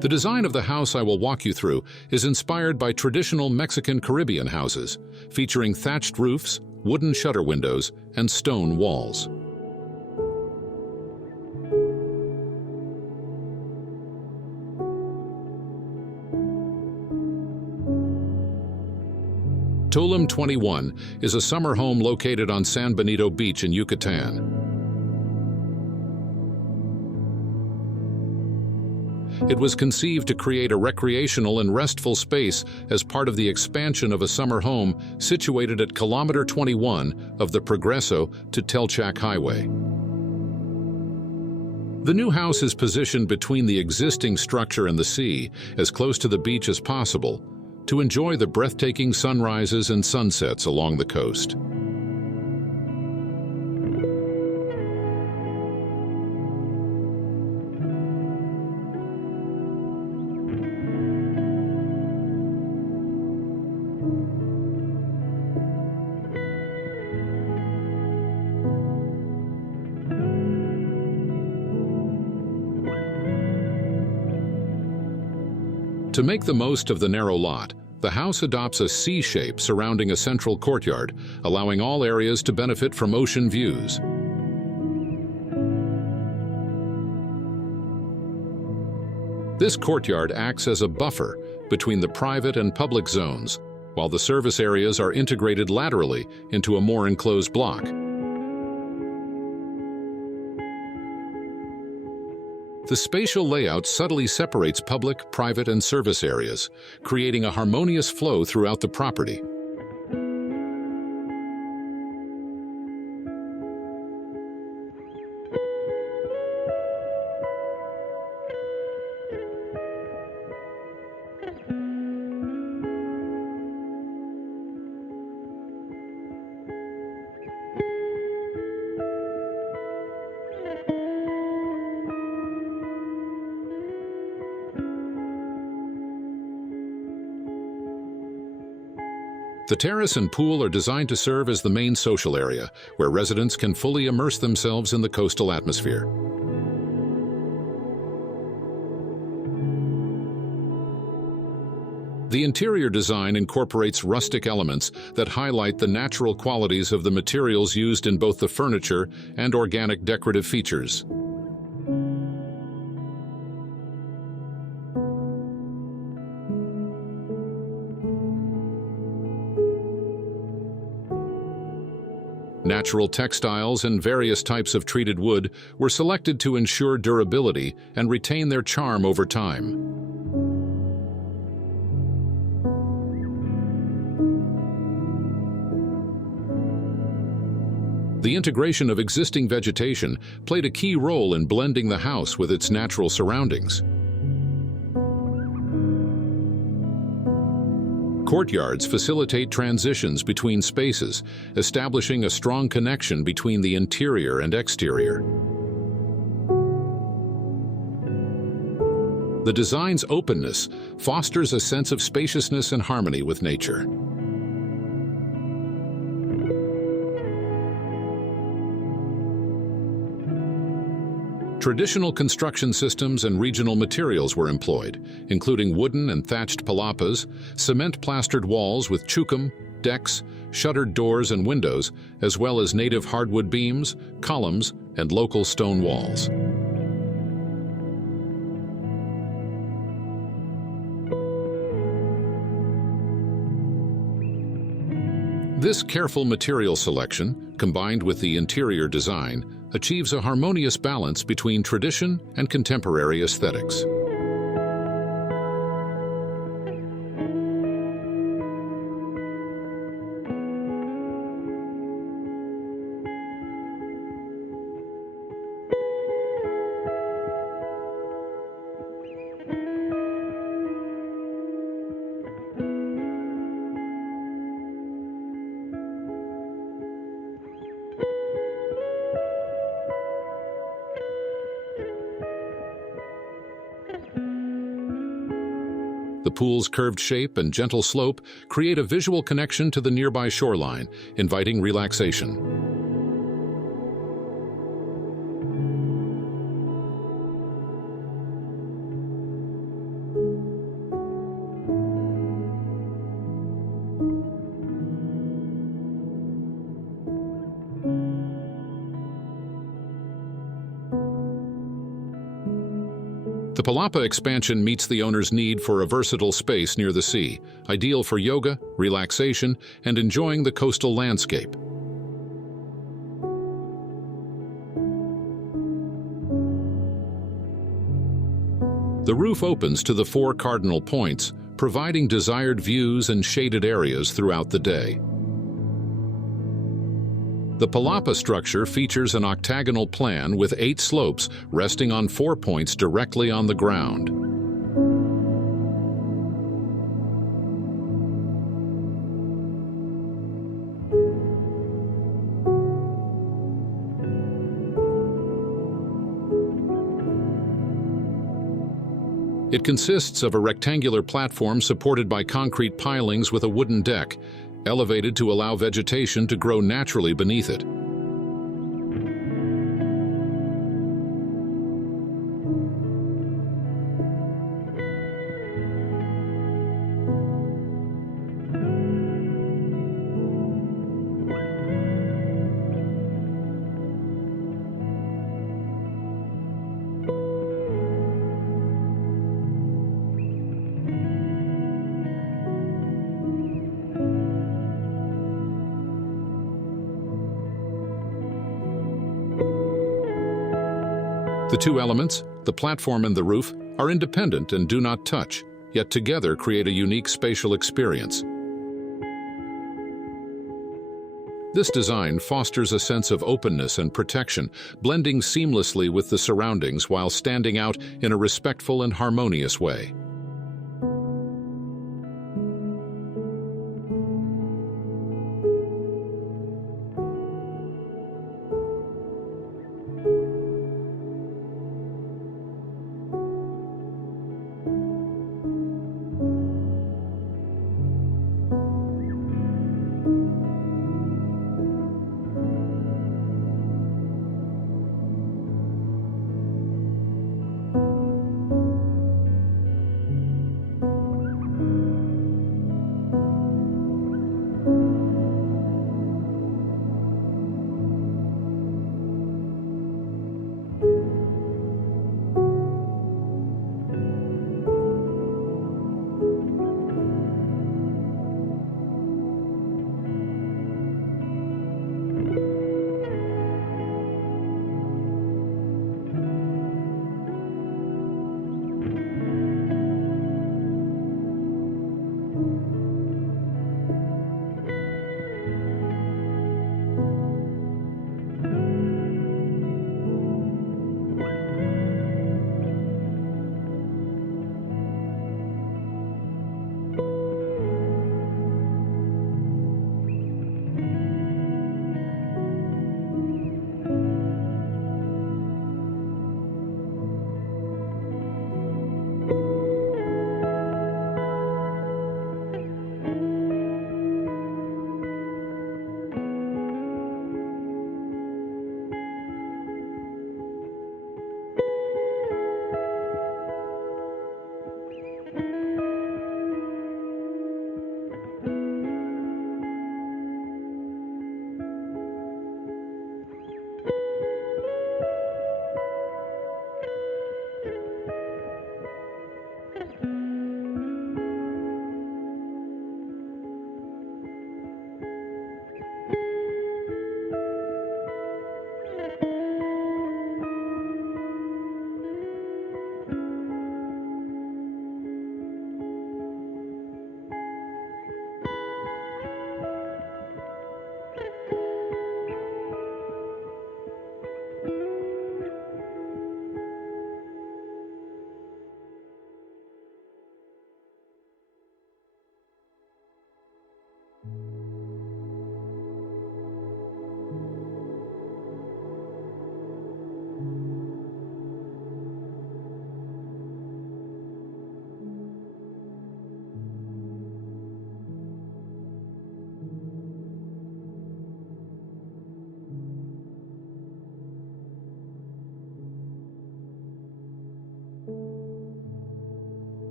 The design of the house I will walk you through is inspired by traditional Mexican Caribbean houses, featuring thatched roofs, wooden shutter windows, and stone walls. Tulum 21 is a summer home located on San Benito Beach in Yucatan. It was conceived to create a recreational and restful space as part of the expansion of a summer home situated at kilometer 21 of the Progreso to Telchac Highway. The new house is positioned between the existing structure and the sea, as close to the beach as possible, to enjoy the breathtaking sunrises and sunsets along the coast. To make the most of the narrow lot, the house adopts a C shape surrounding a central courtyard, allowing all areas to benefit from ocean views. This courtyard acts as a buffer between the private and public zones, while the service areas are integrated laterally into a more enclosed block. The spatial layout subtly separates public, private, and service areas, creating a harmonious flow throughout the property. The terrace and pool are designed to serve as the main social area, where residents can fully immerse themselves in the coastal atmosphere. The interior design incorporates rustic elements that highlight the natural qualities of the materials used in both the furniture and organic decorative features. Natural textiles and various types of treated wood were selected to ensure durability and retain their charm over time. The integration of existing vegetation played a key role in blending the house with its natural surroundings. Courtyards facilitate transitions between spaces, establishing a strong connection between the interior and exterior. The design's openness fosters a sense of spaciousness and harmony with nature. Traditional construction systems and regional materials were employed, including wooden and thatched palapas, cement-plastered walls with chukum, decks, shuttered doors and windows, as well as native hardwood beams, columns, and local stone walls. This careful material selection, combined with the interior design, achieves a harmonious balance between tradition and contemporary aesthetics. The pool's curved shape and gentle slope create a visual connection to the nearby shoreline, inviting relaxation. The palapa expansion meets the owner's need for a versatile space near the sea, ideal for yoga, relaxation, and enjoying the coastal landscape. The roof opens to the 4 cardinal points, providing desired views and shaded areas throughout the day. The palapa structure features an octagonal plan with 8 slopes resting on 4 points directly on the ground. It consists of a rectangular platform supported by concrete pilings with a wooden deck, elevated to allow vegetation to grow naturally beneath it. The 2 elements, the platform and the roof, are independent and do not touch, yet together create a unique spatial experience. This design fosters a sense of openness and protection, blending seamlessly with the surroundings while standing out in a respectful and harmonious way.